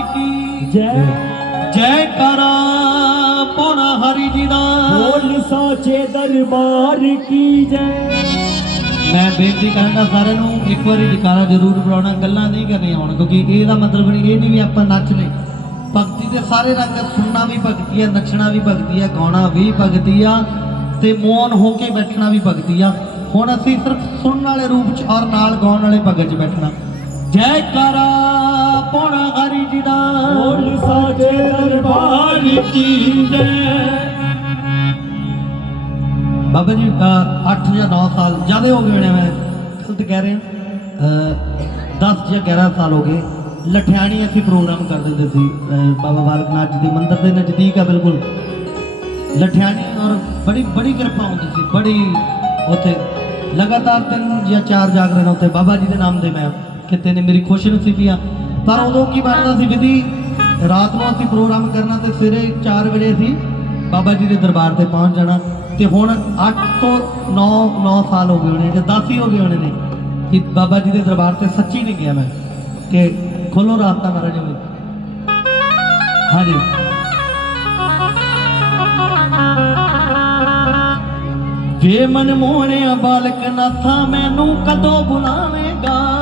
ਕੀ? ਜੈ। ਜੈ ਕਰਾ ਪੋਣਾ ਹਰੀ ਜੀ ਦਾ। ਬੋਲ ਸਾਚੇ ਦਰਬਾਰ ਕੀ ਜੈ। ਮੈਂ ਬੇਨਤੀ ਕਰਦਾ ਸਾਰਿਆਂ ਨੂੰ ਇੱਕ ਵਾਰੀ ਜਕਾਰਾ ਜ਼ਰੂਰ ਬੁਲਾਉਣਾ ਗੱਲਾਂ ਨਹੀਂ ਕਰਨੀਆਂ ਹੁਣ ਕਿਉਂਕਿ ਇਹਦਾ ਮਤਲਬ ਨਹੀਂ ਇਹ ਨਹੀਂ ਵੀ ਆਪਾਂ ਨੱਚ ਲੈ ਭਗਤੀ ਦੇ ਸਾਰੇ ਰੰਗ ਸੁਣਨਾ ਵੀ ਭਗਤੀ ਹੈ ਨੱਚਣਾ ਵੀ ਭਗਤੀ ਹੈ ਗਾਉਣਾ ਵੀ ਭਗਤੀ ਆ ਤੇ ਮੌਨ ਹੋ ਕੇ ਬੈਠਣਾ ਵੀ ਭਗਤੀ ਆ। ਹੁਣ ਅਸੀਂ ਸਿਰਫ ਸੁਣਨ ਵਾਲੇ ਰੂਪ ਚ ਔਰ ਨਾਲ ਗਾਉਣ ਵਾਲੇ ਭਗਤ ਚ ਬੈਠਣਾ। ਜੈ ਕਰਾ ਪੋਣਾ ਹਰੀ ਜੀ ਦਾ। ਬੋਲ ਸਾਚੇ ਦਰਬਾਰ ਕੀ ਜੈ। ਬਾਬਾ ਜੀ 8 ਜਾਂ 9 ਸਾਲ ਜ਼ਿਆਦਾ ਹੋ ਗਏ ਹੋਣੇ ਮੈਂ ਗਲਤ ਕਹਿ ਰਿਹਾ। 10 ਜਾਂ 11 ਸਾਲ ਹੋ ਗਏ। ਲਠਿਆਣੀ ਅਸੀਂ ਪ੍ਰੋਗਰਾਮ ਕਰ ਦਿੰਦੇ ਸੀ ਬਾਬਾ ਬਾਲਕ ਨਾਥ ਜੀ ਦੇ ਮੰਦਿਰ ਦੇ ਨਜ਼ਦੀਕ ਆ ਬਿਲਕੁਲ। ਲਠਿਆਣੀ ਔਰ ਬੜੀ ਬੜੀ ਕਿਰਪਾ ਹੁੰਦੀ ਸੀ ਬੜੀ ਉੱਥੇ। ਲਗਾਤਾਰ ਤਿੰਨ ਜਾਂ ਚਾਰ ਜਾਗਰਣ ਉੱਥੇ। ਬਾਬਾ ਜੀ ਦੇ ਨਾਮ ਦੇ ਮੈਂ ਕਿਤੇ ਨੇ ਮੇਰੀ ਖੁਸ਼ ਨਸੀਬੀਆਂ ਪਰ ਉਦੋਂ ਕੀ ਬਣਦਾ ਸੀ ਵਿਧੀ? ਰਾਤ ਨੂੰ ਅਸੀਂ ਪ੍ਰੋਗਰਾਮ ਕਰਨਾ ਤੇ ਸਵੇਰੇ 4 ਵਜੇ ਅਸੀਂ ਬਾਬਾ ਜੀ ਦੇ ਦਰਬਾਰ ਤੇ ਪਹੁੰਚ ਜਾਣਾ। ਤੇ ਹੁਣ 8 ਤੋਂ 9 9 ਸਾਲ ਹੋ ਗਏ ਹੋਣੇ ਜਾਂ 10 ਹੀ ਹੋ ਗਏ ਹੋਣੇ ਨੇ ਕਿ ਬਾਬਾ ਜੀ ਦੇ ਦਰਬਾਰ ਤੇ ਸੱਚੀ ਨਹੀਂ ਗਿਆ ਮੈਂ। ਕਿ ਖੋਲੋ ਰਾਸਤਾ ਮਹਾਰਾਜ ਜੀ ਹਾਂਜੀ। ਜੇ ਮਨ ਮੋਹਣਿਆ ਬਾਲਕ ਨਾਥਾ, ਮੈਨੂੰ ਕਦੋਂ ਬੁਲਾਵੇਂਗਾ?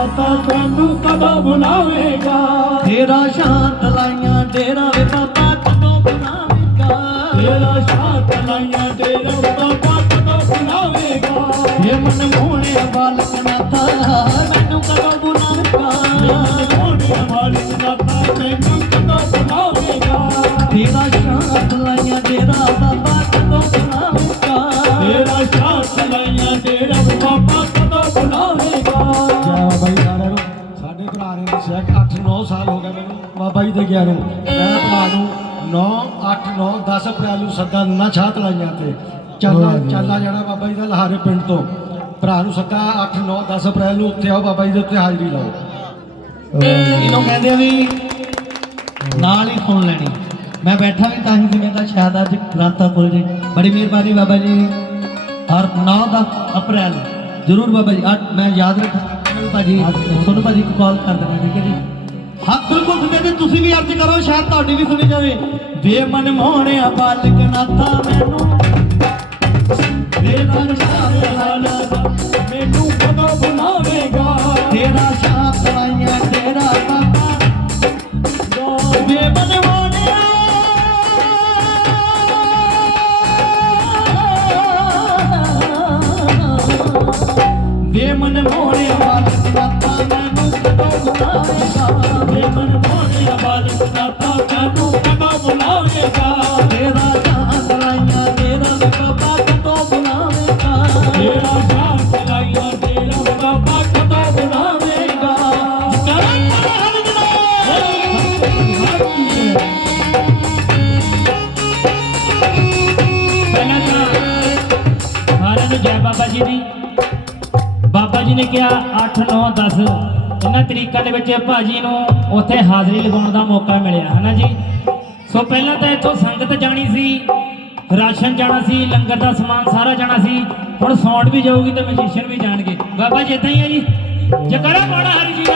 ਮਾਤਾ ਤੈਨੂੰ ਕਦੋਂ ਬੁਲਾਵੇਗਾ? ਤੇਰਾ ਸ਼ਾਂਤ ਲਾਈਆਂ ਡੇਰਾ ਵੇ ਬਾਬਾ ਕਦੋਂ ਬੁਲਾਵੇਂਗਾ? ਤੇਰਾ ਸ਼ਾਤ ਲਾਈਆਂ ਤੇਰੇ ਬਾਬਾ ਕਦੋਂ ਬੁਲਾਵੇਗਾ? ਵੇ ਮਨ ਮੋਹਣਿਆ ਬਾਲਕ ਨਾਥਾ ਮੈਨੂੰ ਕਦੋਂ ਬੁਲਾਵੇਂਗਾ? ਮੋਢਿਆਂ ਮਾਲਿਕ ਦਾਤਾ ਤੈਨੂੰ ਕਦੋਂ ਬੁਲਾਵੇਗਾ? ਤੇਰਾ ਸ਼ਾਂਤ ਲਾਈਆਂ ਡੇਰਾ ਬਾਬਾ ਜੀ ਦੇ ਗਿਆ ਨੂੰ ਮੈਂ ਭਰਾ ਨੂੰ 9 8 9 10 ਅਪ੍ਰੈਲ ਨੂੰ ਸੱਦਾ ਦਿੰਦਾ ਛਾਤ ਲਾਈਆਂ ਤੇ। ਚਾਲਾ ਚਾਲਾ ਜਾਣਾ ਬਾਬਾ ਜੀ ਦਾ ਲਹਾਰੇ ਪਿੰਡ ਤੋਂ। ਭਰਾ ਨੂੰ ਸੱਦਾ 8 9 10 ਅਪ੍ਰੈਲ ਨੂੰ ਉੱਥੇ ਆਓ ਬਾਬਾ ਜੀ ਦੇ ਉੱਤੇ ਹਾਜ਼ਰੀ ਲਾਓ। ਇਹਨੂੰ ਕਹਿੰਦੇ ਆ ਵੀ ਨਾਲ ਹੀ ਸੁਣ ਲੈਣੀ। ਮੈਂ ਬੈਠਾ ਵੀ ਤਾਂ ਹੀ ਮੈਂ ਕਿਹਾ ਸ਼ਾਇਦ ਅੱਜ ਰਾਤਾ ਖੁੱਲ ਜੇ। ਬੜੀ ਮਿਹਰਬਾਨੀ ਬਾਬਾ ਜੀ। ਹਰ 9 ਦਾ ਅਪ੍ਰੈਲ। ਜ਼ਰੂਰ ਬਾਬਾ ਜੀ। ਮੈਂ ਯਾਦ ਰੱਖਾਂ ਭਾਜੀ ਤੁਹਾਨੂੰ ਭਾਜੀ ਕਾਲ ਕਰ ਦੇਣਾ ਠੀਕ ਹੈ ਜੀ? ਹਾਂ ਬਿਲਕੁਲ ਸੁਣਦੇ ਤੇ ਤੁਸੀਂ ਵੀ ਅਰਜ਼ ਕਰੋ, ਸ਼ਾਇਦ ਤੁਹਾਡੀ ਵੀ ਸੁਣੀ ਜਾਵੇ। ਵੇ ਮਨ ਮੋਹਣਿਆ ਬਾਲਕ ਨਾਥਾ ਮੈਨੂੰ। ਵੇ ਮਨ ਸ਼ਾਹ ਮੈਨੂੰ ਕਦੋਂ ਬੁਲਾਵੇਗਾ ਤੇਰਾ ਸ਼ਾਹ ਸਲਾਈਆਂ, ਤੇਰਾ ਬਾਬਾ। ਵੇ ਮਨ ਮੋਹਣਿਆ। ਵੇ ਮਨ ਮੋਹਣਿਆ ਕਿਹਾ 8 9 10 ਇਹਨਾਂ ਤਰੀਕਾਂ ਦੇ ਵਿੱਚ ਭਾਜੀ ਨੂੰ ਉੱਥੇ ਹਾਜ਼ਰੀ ਲਗਾਉਣ ਦਾ ਮੌਕਾ ਮਿਲਿਆ ਹਨਾ ਜੀ? ਸੋ ਪਹਿਲਾਂ ਤਾਂ ਇੱਥੋਂ ਸੰਗਤ ਜਾਣੀ ਸੀ ਰਾਸ਼ਨ ਜਾਣਾ ਸੀ ਲੰਗਰ ਦਾ ਸਮਾਨ ਸਾਰਾ ਜਾਣਾ ਸੀ। ਹੁਣ ਸਾਊਂਡ ਵੀ ਜਾਊਗੀ ਤੇ ਮਜੀਸ਼ੀਅਨ ਵੀ ਜਾਣਗੇ। ਬਾਬਾ ਜੀ ਇਦਾਂ ਹੀ ਹੈ ਜੀ? ਜਕਰਾ ਮਾੜਾ ਹਰੀ ਜੀ ਦਾ।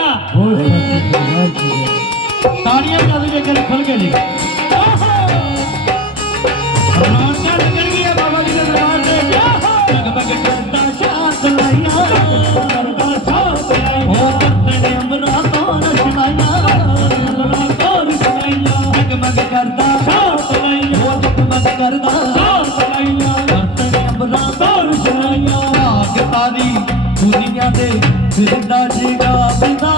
ਤਾੜੀਆਂ ਚੱਲ ਜੇ ਖੁੱਲ ਕੇ ਜੀ ਰੌਣਕਾਂ ਲੱਗਣ ਗਈਆਂ ਬਾਬਾ ਦੇ ਫਿਰਦਾ ਜੀਗਾ ਬੰਦਾ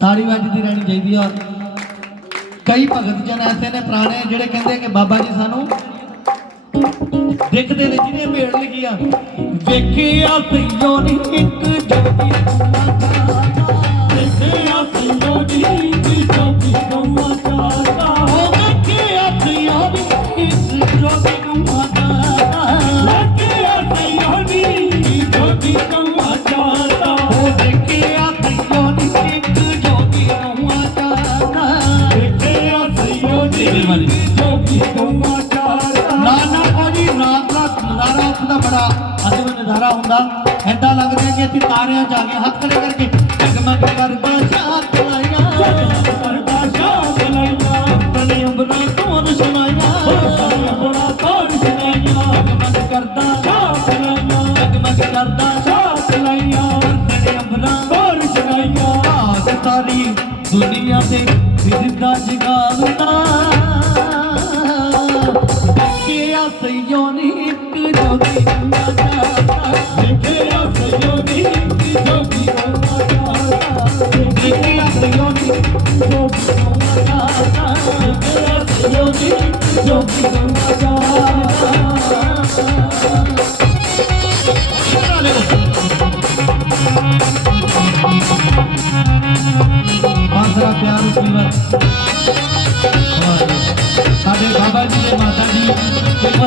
ਤਾੜੀ ਵੱਜਦੀ ਰਹਿਣੀ ਚਾਹੀਦੀ ਆ। ਕਈ ਭਗਤ ਜਨ ਐਸੇ ਨੇ ਪੁਰਾਣੇ ਜਿਹੜੇ ਕਹਿੰਦੇ ਕਿ ਬਾਬਾ ਜੀ ਸਾਨੂੰ ਦੇਖਦੇ ਨੇ, ਜਿਹਨੇ ਭੇੜ ਲਿਖੀ ਵੇਖਿਆ ਤੈਨੂੰ ਨੀ ਇੱਕ ਜੋਗੀ ਦੇਖਿਆ ਤੈਨੂੰ ਜੀ ਦੀ ਚੌਕੀ ਕੌਮਾ ਚਾਹਦਾ ਉਹ ਦੁਨੀਆ ਦੇ ਜਿੱਦਾਂ ਜਗਾਉਂਦਾ ਦੇਖਿਆ ਸਈਓ ਨੀ ਇੱਕ ਜੋਗੀ ਨਾ ਦੇਖਿਆ ਸਯੋ ਦੀ ਜੋਗੀ ਰੋਣਾ ਦੇਖਿਆ ਸਈਓ ਜੋਗੀ ਨਾ ਦੇਖਿਆ ਸਯੋ ਜੋਗੀ ਰੋਣਾ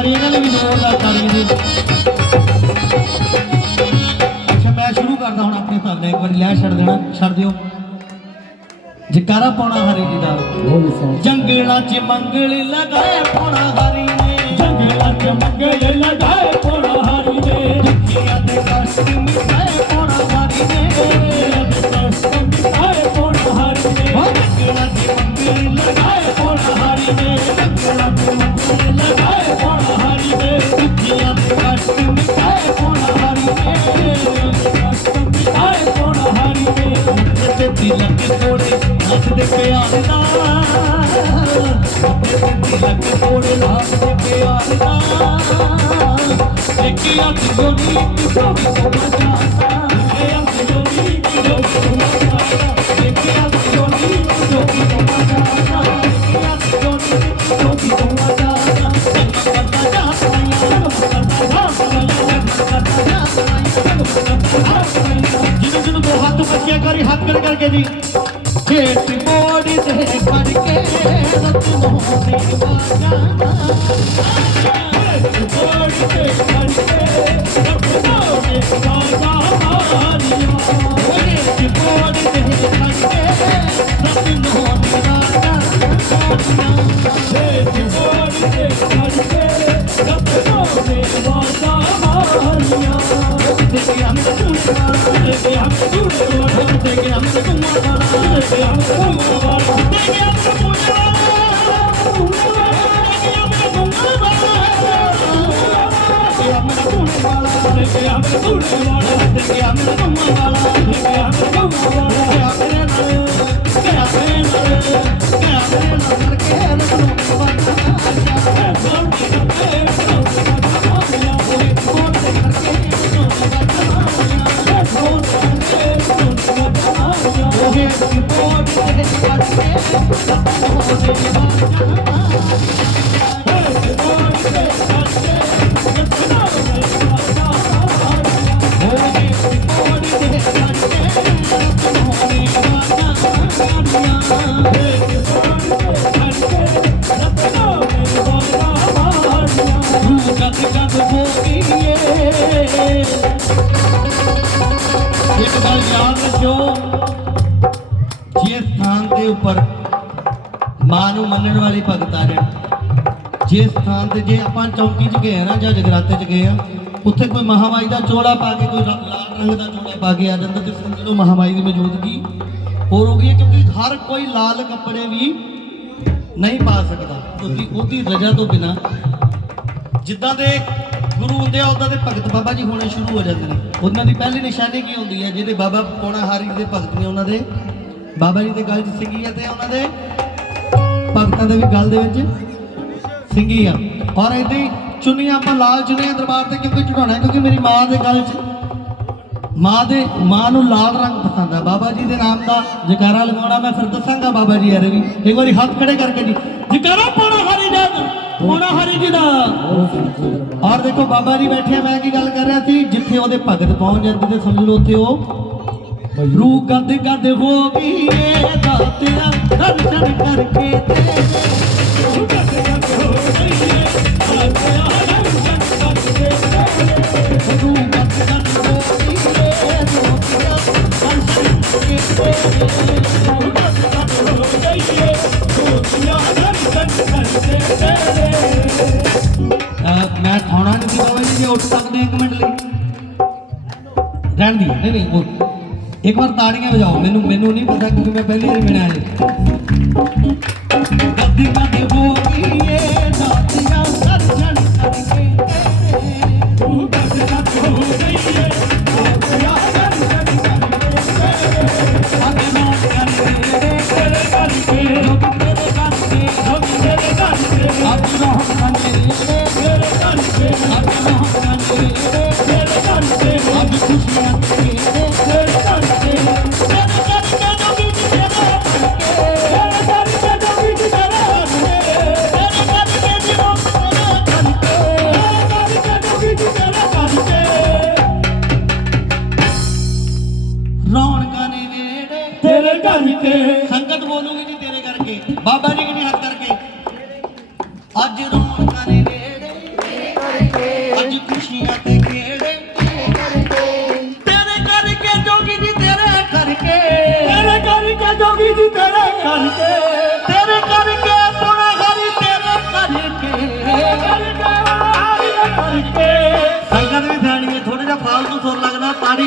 ਵਾਰੀ ਇਹਨਾਂ ਨੇ ਵੀ ਜ਼ੋਰਦਾਰ ਤਾੜੀ ਦੇ ਅੱਛਾ ਮੈਂ ਸ਼ੁਰੂ ਕਰਦਾ ਹੁਣ ਆਪਣੇ ਨਾਲ ਇੱਕ ਵਾਰੀ ਲੈ ਛੱਡ ਦੇਣਾ ਛੱਡ ਦਿਓ। ਜਕਾਰਾ ਪਾਉਣਾ ਹਰੀ ਜੀ ਦਾ। ਜੰਗਲਾਂ 'ਚ ਮੰਗਲ ਲਗਾਏ ਪਾਉਣਾ ਹਰੀ ਨੇ। ਜੰਗਲਾਂ ਚ ਮੰਗਲ ਹੱਸਦੇ ਪਿਆਰ ਦਾ ਤੇ ਤਿਲਕ ਕੋੜੇ ਹੱਸਦੇ ਪਿਆਰ ਦਾ ਇੱਕ ਅੱਖ ਗੋਨੀ ਸਭ ਤੋਂ ਜਾਤਾ ਇਹ ਅੰਤ ਜੋਗੀ ਜੋਗੀ ਰੋਣਾ ਜਾਤਾ ਇੱਕ ਅੱਖ ਗੋਨੀ ਸਭ ਤੋਂ ਜਾਤਾ ਇੱਕ ਅੱਖ ਗੋਨੀ ਸਭ ਤੋਂ ਜਾਤਾ ਕਰਦਾ ਜਾਤਾ ਜਿਹਨੂੰ ਜਿਹਨੂੰ ਦੋ ਹੱਥ ਬੱਚਿਆ ਕਰੀ ਹੱਥ ਕਰ ਕਰਕੇ ਜੀ ਖੇਤ ਮੋੜੀ ਤੇ ਖੜ ਕੇ ਰਤ ਮੋਹਨੀ ਵਾਜਾ ਕੋੜੀ ਤੇ ਖੜਕੇ ਰੱਬ ਤੋੜੇ ਬਾਬਾ ਹਾਰੀਆਂ ਖੇਤ ਮੋੜੀ ਤੇ ਖੜ ਕੇ ਰਤ ਮੋਹਨੀ ਵਾਜਾ ਤੇ ਕੋੜੀ ਤੇ ਖੜਕੇ ਰੱਬ ਤੋੜੇ ਬਾਬਾ ਹਾਰੀਆਂ ਦੇਖੇ ਹਮ ਤੁਮਾਰਾ ਤੇ ਹਮ ਜੁੜੇ ਵਾਲਾ ਦੇਖੇ ਹਮ ਤੁਮਾਰਾ ਤੇ ਮਾਂ ਵਾਲੇ ਭਗਤ ਆ ਜਾਣ ਜਿਸ ਸਥਾਨ ਤੇ ਜੇ ਆਪਾਂ ਚੌਂਕੀ 'ਚ ਗਏ ਨਾ ਜਾਂ ਜਗਰਾਤੇ 'ਚ ਗਏ ਆ ਉੱਥੇ ਕੋਈ ਮਹਾਮਾਈ ਦਾ ਚੋਲਾ ਪਾ ਕੇ, ਕੋਈ ਲਾਲ ਰੰਗ ਦਾ ਚੋਲਾ ਪਾ ਕੇ ਆ ਜਾਂਦਾ ਤੇ ਸਮਝ ਲਓ ਮਹਾਮਾਈ ਦੀ ਮੌਜੂਦਗੀ ਹੋਰ ਹੋ ਗਈ ਹੈ ਕਿਉਂਕਿ ਹਰ ਕੋਈ ਲਾਲ ਕੱਪੜੇ ਵੀ ਨਹੀਂ ਪਾ ਸਕਦਾ। ਕਿਉਂਕਿ ਉਹਦੀ ਰਜਾ ਤੋਂ ਬਿਨਾ ਜਿੱਦਾਂ ਦੇ ਗੁਰੂ ਹੁੰਦੇ ਆ, ਉਦਾਂ ਦੇ ਭਗਤ ਬਾਬਾ ਜੀ ਹੋਣੇ ਸ਼ੁਰੂ ਹੋ ਜਾਂਦੇ ਨੇ। ਉਹਨਾਂ ਦੀ ਪਹਿਲੀ ਨਿਸ਼ਾਨੀ ਕੀ ਹੁੰਦੀ ਹੈ? ਜਿਹਦੇ ਬਾਬਾ ਪੌਣਾ ਹਾਰੀ ਦੇ ਭਗਤ ਨੇ ਉਹਨਾਂ ਦੇ, ਬਾਬਾ ਜੀ ਦੇ ਗਲ 'ਚ ਸਿੰਘੀ ਆ ਤੇ ਉਹਨਾਂ ਦੇ ਭਗਤਾਂ ਦੇ ਵੀ ਗਲ ਦੇ ਵਿੱਚ ਸਿੰਘੀ ਆ ਔਰ ਏਦਾਂ ਚੁੰਨੀਆਂ ਆਪਾਂ ਲਾਲ ਚੁੰਨੀਆਂ ਦਰਬਾਰ ਤੇ ਕਿਉਂਕਿ ਚੜਾਉਣਾ ਕਿਉਂਕਿ ਮੇਰੀ ਮਾਂ ਦੇ ਗਲ 'ਚ ਮਾਂ ਦੇ ਮਾਂ ਨੂੰ ਲਾਲ ਰੰਗ ਪਸੰਦ ਆ। ਬਾਬਾ ਜੀ ਦੇ ਨਾਮ ਦਾ ਜਕਾਰਾ ਲਗਾਉਣਾ ਮੈਂ ਫਿਰ ਦੱਸਾਂਗਾ ਬਾਬਾ ਜੀ ਯਾਰੇ ਵੀ। ਇੱਕ ਵਾਰੀ ਹੱਥ ਖੜੇ ਕਰਕੇ ਜੀ। ਜਕਾਰਾ ਪਾਉਣਾ ਹਰੀ ਦਾ, ਪਾਉਣਾ ਹਰੀ ਜੀ ਦਾ। ਔਰ ਦੇਖੋ ਬਾਬਾ ਜੀ ਬੈਠੇ ਮੈਂ ਕੀ ਗੱਲ ਕਰ ਰਿਹਾ ਸੀ, ਜਿੱਥੇ ਉਹਦੇ ਭਗਤ ਪਹੁੰਚ ਜਾਂਦੇ ਤੇ ਸਮਝ ਲਓ ਉੱਥੇ ਉਹ ਰੂ ਗਦ ਗਦ ਹੋ ਗਈ ਏ, ਦਾਤਿਆ ਦਰਸ਼ਨ ਕਰਕੇ ਕਰਕੇ ਤੇਰੇ ਮੈਂ ਥਾਣਾ ਨਹੀਂ ਦਿਵਾਉਂਦੀ ਜੇ ਉੱਠ ਸਕਦੇ ਇੱਕ ਮਿੰਟ ਲਈ। ਰਹਿਣ ਦੀ ਨਹੀਂ ਨਹੀਂ ਇੱਕ ਵਾਰ ਤਾੜੀਆਂ ਵਜਾਓ। ਮੈਨੂੰ ਮੈਨੂੰ ਨਹੀਂ ਪਤਾ ਕਿਉਂਕਿ ਮੈਂ ਪਹਿਲੀ ਵਾਰ ਮਿਲਿਆ ਜੀ। ਗੱਦੀ ਗੱਦੀ ਹੋ ਗਈ ਏ, ਦਾਤੀਆਂ ਸੱਜਣ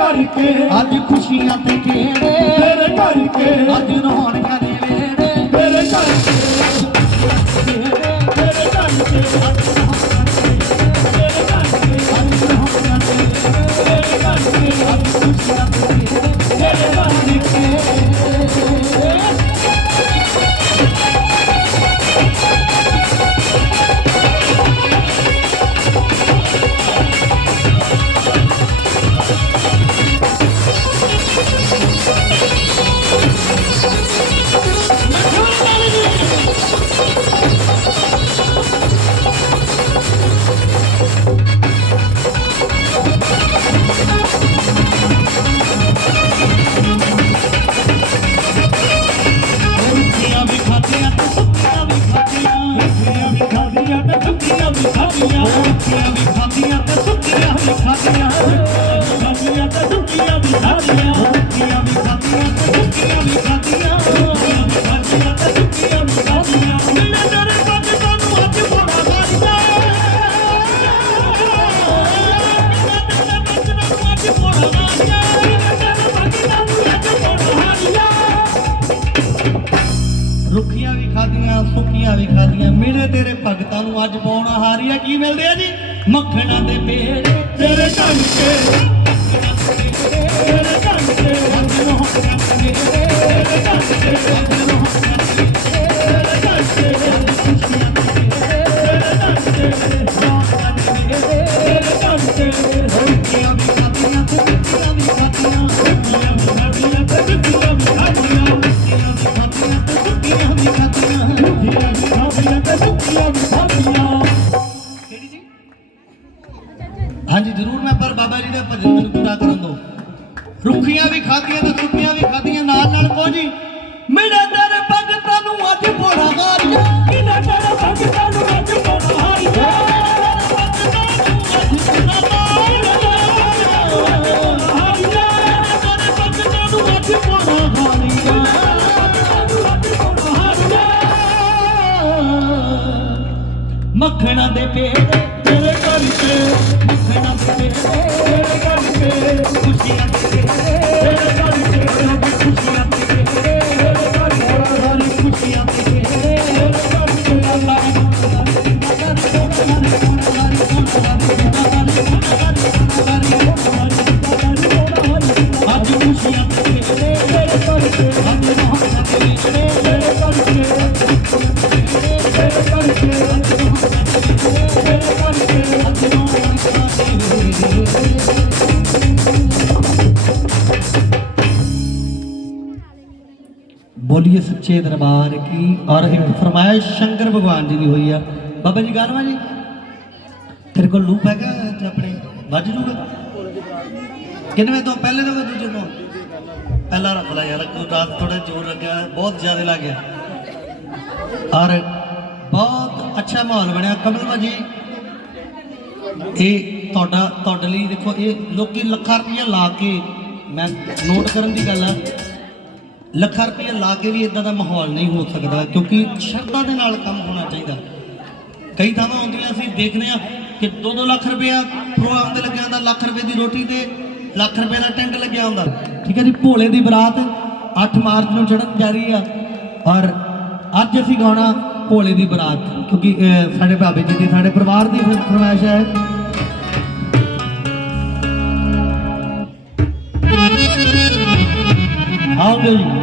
ਕਰਕੇ। ਅੱਜ ਖੁਸ਼ੀਆਂ ਤੇ ਕਿਵੇਂ ਤੇਰੇ ਕਰਕੇ। ਅੱਜ ਰੁੱਖੀਆਂ ਵੀ ਖਾਦੀਆਂ ਸੁੱਕੀਆਂ ਵੀ ਖਾਦੀਆਂ ਮੇਰੇ ਤੇਰੇ ਭਗਤਾਂ ਨੂੰ ਅੱਜ ਪਾਉਣਾ ਹਾਰੀਆ ਕੀ ਮਿਲਦੇ ਆ ਜੀ? ਮੱਖਣਾ ਦੇ ਮੱਖਣਾ ਦੇ ਪੇੜੇ ਤੇਰੇ ਕਰਕੇ ਮੱਖਣਾ ਦੇ ਪੇੜੇ ਤੇਰੇ ਕਰਕੇ ਖੁਸ਼ੀਆਂ ਦੇ ਪੇੜੇ ਤੇਰੇ ਕਰਕੇ ਖੁਸ਼ੀਆਂ ਦੇ ਪੇੜੇ ਕੁੜੀਏ ਸੱਚੇ ਦਰਬਾਰ ਕੀ ਔਰ ਇੱਕ ਫਰਮਾਇਸ਼ ਸ਼ੰਕਰ ਭਗਵਾਨ ਜੀ ਦੀ ਹੋਈ ਆ। ਬਾਬਾ ਜੀ ਗਾਲਵਾ ਜੀ? ਤੇਰੇ ਕੋਲ ਲੂਪ ਹੈਗਾ ਤੇ ਆਪਣੇ ਵੱਜ ਜੂਗਾ? ਕਿੰਨਵੇਂ ਤੋਂ? ਪਹਿਲੇ ਤੋਂ ਦੂਜੇ ਤੋਂ? ਪਹਿਲਾ ਰੱਖ ਲਿਆ ਯਾਰ ਕੋਈ ਰਾਤ ਥੋੜਾ ਜ਼ੋਰ ਲੱਗਿਆ, ਬਹੁਤ ਜ਼ਿਆਦਾ ਲੱਗ ਗਿਆ। ਔਰ ਬਹੁਤ ਅੱਛਾ ਮਾਹੌਲ ਬਣਿਆ। ਕਮਲ ਭਾਜੀ ਇਹ ਤੁਹਾਡਾ ਤੁਹਾਡੇ ਲਈ ਦੇਖੋ, ਇਹ ਲੋਕੀ ਲੱਖਾਂ ਰੁਪਈਆ ਲਾ ਕੇ ਮੈਂ ਨੋਟ ਕਰਨ ਦੀ ਗੱਲ ਆ। ਲੱਖਾਂ ਰੁਪਈਆ ਲਾ ਕੇ ਵੀ ਇਦਾਂ ਦਾ ਮਾਹੌਲ ਨਹੀਂ ਹੋ ਸਕਦਾ, ਕਿਉਂਕਿ ਸ਼ਰਧਾ ਦੇ ਨਾਲ ਕੰਮ ਹੋਣਾ ਚਾਹੀਦਾ। ਕਈ ਥਾਵਾਂ ਹੁੰਦੀਆਂ ਅਸੀਂ ਦੇਖਦੇ ਆ ਕਿ 2-2 ਲੱਖ ਰੁਪਇਆ ਪ੍ਰੋਗਰਾਮ ਤੇ ਲੱਗਿਆ ਹੁੰਦਾ, ਲੱਖ ਰੁਪਏ ਦੀ ਰੋਟੀ ਤੇ ਲੱਖ ਰੁਪਏ ਦਾ ਟੈਂਟ ਲੱਗਿਆ ਹੁੰਦਾ। ਠੀਕ ਹੈ ਜੀ, ਭੋਲੇ ਦੀ ਬਰਾਤ 8 ਮਾਰਚ ਨੂੰ ਚੜ੍ਹਨ ਜਾ ਰਹੀ ਆ, ਔਰ ਅੱਜ ਅਸੀਂ ਗਾਉਣਾ ਭੋਲੇ ਦੀ ਬਰਾਤ, ਕਿਉਂਕਿ ਸਾਡੇ ਭਾਬੀ ਜੀ ਦੀ, ਸਾਡੇ ਪਰਿਵਾਰ ਦੀ ਫਰਮਾਇਸ਼ ਹੈ। ਆਉਂਗੇ ਜੀ।